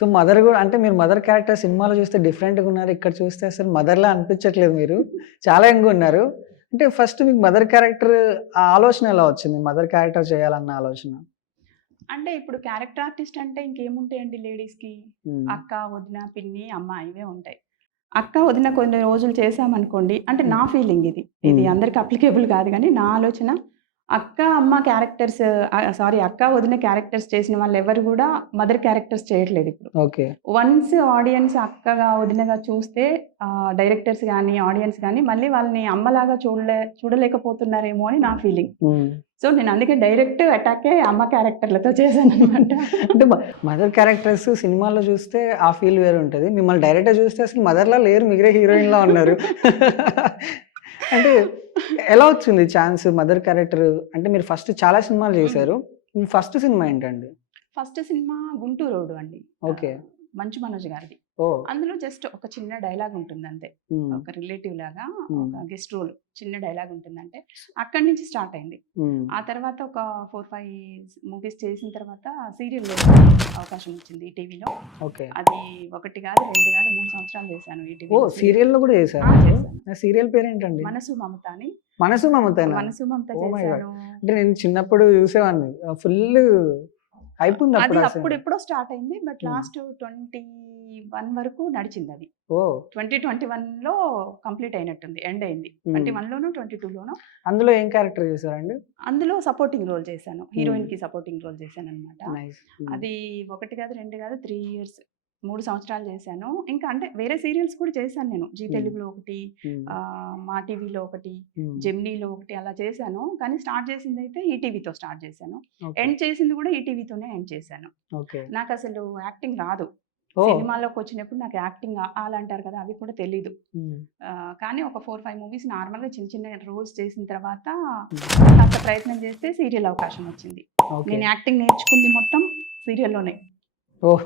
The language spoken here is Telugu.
సో, మదర్ గూడా అంటే మీరు మదర్ క్యారెక్టర్ సినిమాలో చూస్తే డిఫరెంట్‌గా ఉన్నారు. ఇక్కడ చూస్తే అసలు మదర్‌లా అనిపించట్లేదు మీరు. చాలా యంగ్‌గా ఉన్నారు. అంటే ఫస్ట్ మీకు మదర్ క్యారెక్టర్ ఆ ఆలోచన ఎలా వచ్చింది? మదర్ క్యారెక్టర్ చేయాలన్న ఆలోచన? అంటే ఇప్పుడు క్యారెక్టర్ ఆర్టిస్ట్ అంటే ఇంకేముంటాయండి లేడీస్‌కి. హ్మ్. అక్క, వదిన, పిన్ని, అమ్మ ఇవే ఉంటాయి. అక్క, వదిన కొన్ని రోజులు చేశామనుకోండి అంటే హ్మ్. నా ఫీలింగ్ ఇది. ఇది హ్మ్. అందరికి అప్లికేబుల్ కాదు గానీ నా ఆలోచన అక్క, అమ్మ క్యారెక్టర్స్ సారీ అక్క, వదిన క్యారెక్టర్స్ చేసిన వాళ్ళెవరు గూడా మదర్ క్యారెక్టర్స్ చేయట్లేదిప్పుడు. ఓకే. వన్స్ ఆడియన్స్ అక్కగా, వదినగా చూస్తే డైరెక్టర్స్ గానీ, ఆడియన్స్ గానీ మళ్ళీ వాళ్ళని అమ్మలాగా చూడలేకపోతున్నారేమో అని నా ఫీలింగ్. హ్మ్. సో, నేను అందుకే డైరెక్ట్ అటాకే అమ్మ క్యారెక్టర్‌లతో చేశాననమాట. అంటే మదర్ క్యారెక్టర్స్ సినిమాల్లో చూస్తే ఆ ఫీల్ వేరే ఉంటది. మిమ్మల్ని డైరెక్ట్‌గా చూస్తే అసలు మదర్‌లా లేరు. మీరే హీరోయిన్‌లా ఉన్నారు. అంటే ఎలా వచ్చింది ఛాన్స్ మదర్ క్యారెక్టర్? అంటే మీరు ఫస్ట్ చాలా సినిమాలు హ్మ్. చేశారు. మీ ఫస్ట్ సినిమా ఏంటండి? ఫస్ట్ సినిమా 'గుంటూరోడు' అండి. ఓకే. మంచు మనోజ్ గారిది. ఓహ్! అందులో జస్ట్ ఒక చిన్న డైలాగ్ ఉంటుందంతే. హ్మ్. ఒక రిలేటివ్ లాగా హ్మ్. ఒక గెస్ట్ రోల్ చిన్న డైలాగ్ ఉంటుందంటే, అక్కడి నుంచి స్టార్ట్ అయింది. హ్మ్. ఆ తర్వాత ఒక 4, 5 మూవీస్ చేసిన తర్వాత సీరియల్‌లో అవకాశం వచ్చింది ఈటీవీలో. ఓకే. అది 1 కాదు, 2 కాదు 3 సంవత్సరాలు చేశాను ఈటీవీలో ఓహ్! సీరియల్. సీరియల్‌లో గూడా చేసారా మీరు? చేశాను. ఆ సీరియల్ పేరేంటండి? 'మనసు మమత' అని 'మనసు మమతేనా'? 'మనసు మమత' ఓహ్ మై గాడ్! చేశాను. అంటే నేను చిన్నప్పుడు చూసేవాడిని. ఫుల్లు హైప్ ఉంది అది అప్పుడు ఆ సినిమా. అప్పుడెప్పుడో స్టార్ట్ అయింది. బట్ హ్మ్. లాస్ట్ 21 వరకు నడిచిందది. ఓహ్! 2021లో కంప్లీట్ అయినట్టుంది. ఎండ్ అయింది. హ్మ్. 21లోనో, 22లోనో అందులో ఏం క్యారెక్టర్ చేసారండి? అందులో సపోర్టింగ్ రోల్ చేశాను. హ్మ్. హీరోయిన్‌కి సపోర్టింగ్ రోల్ చేశాననమాట. నైస్. హ్మ్. అది 1 కాదు, 2 కాదు 3 ఇయర్స్ 3 సంవత్సరాలు చేశాను. ఇంకా అంటే వేరే సీరియల్స్ కూడా చేశాను నేను. జీ హ్మ్. తెలుగులో ఒకటి, హ్మ్. మా టీవీలో ఒకటి, హ్మ్. జెమినీలో ఒకటి అలా చేశాను. కానీ స్టార్ట్ చేసిందైతే ఈటీవీతో స్టార్ట్ చేశాను. ఓకే. ఎండ్ చేసింది కూడా ఈటీవీతోనే ఎండ్ చేశాను. ఓకే. నాకసలు యాక్టింగ్ రాదు. ఓహ్! సినిమాల్లోకొచ్చినప్పుడు నాకు యాక్టింగ్ ఆలంటారు కదా! అవి కూడా తెలీదు. హ్మ్. కానీ ఒక 4, 5 మూవీస్ నార్మల్‌గా చిన్న చిన్న రోల్స్ చేసిన తర్వాత హ్మ్. కాస్త ప్రయత్నం చేస్తే సీరియల్ అవకాశం వచ్చింది. ఓకే. నేను యాక్టింగ్ నేర్చుకుంది మొత్తం సీరియల్‌లోనే. ఓహ్!